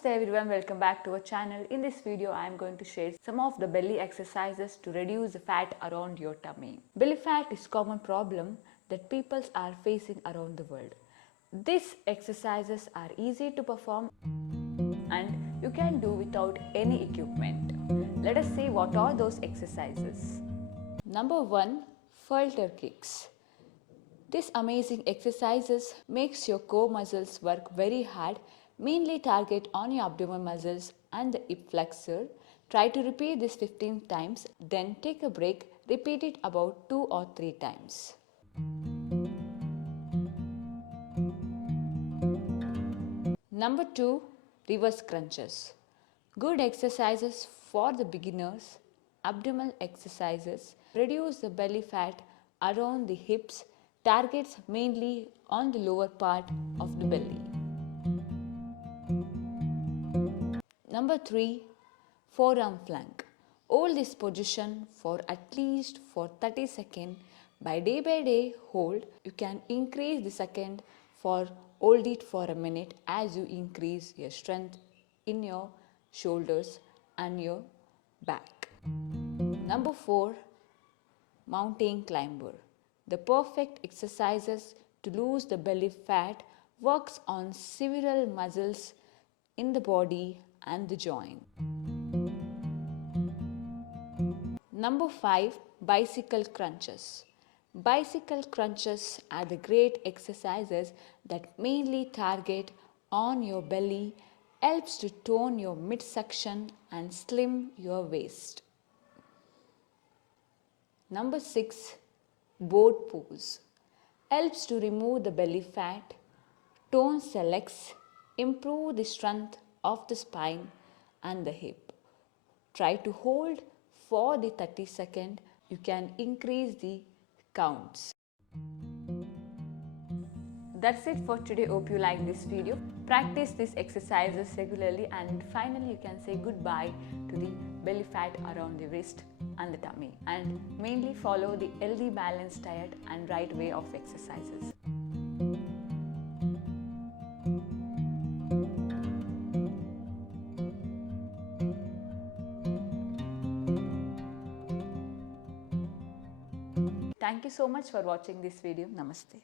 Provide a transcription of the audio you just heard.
Namaste everyone, welcome back to our channel. In this video, I am going to share some of the belly exercises to reduce the fat around your tummy. Belly fat is a common problem that people are facing around the world. These exercises are easy to perform and you can do without any equipment. Let us see what are those exercises. Number 1, Fulter kicks. This amazing exercises makes your core muscles work very hard, mainly target on your abdominal muscles and the hip flexor. Try to repeat this 15 times, then take a break, repeat it about 2 or 3 times. Number 2, reverse crunches. Good exercises for the beginners. Abdominal exercises reduce the belly fat around the hips, targets mainly on the lower part of the belly. Number 3, forearm plank. Hold this position for at least for 30 seconds. By day hold, you can increase the second for hold it for a minute as you increase your strength in your shoulders and your back. Number 4, mountain climber. The perfect exercises to lose the belly fat, works on several muscles in the body and the joint. Number 5, bicycle crunches. Bicycle crunches are the great exercises that mainly target on your belly, helps to tone your midsection and slim your waist. Number 6, boat pose. Helps to remove the belly fat, tones the legs, improve the strength of the spine and the hip. Try to hold for the 30 seconds. You can increase the counts. That's it for today. Hope you like this video. Practice these exercises regularly and finally you can say goodbye to the belly fat around the wrist and the tummy, and mainly follow the healthy balanced diet and right way of exercises. Thank you so much for watching this video. Namaste.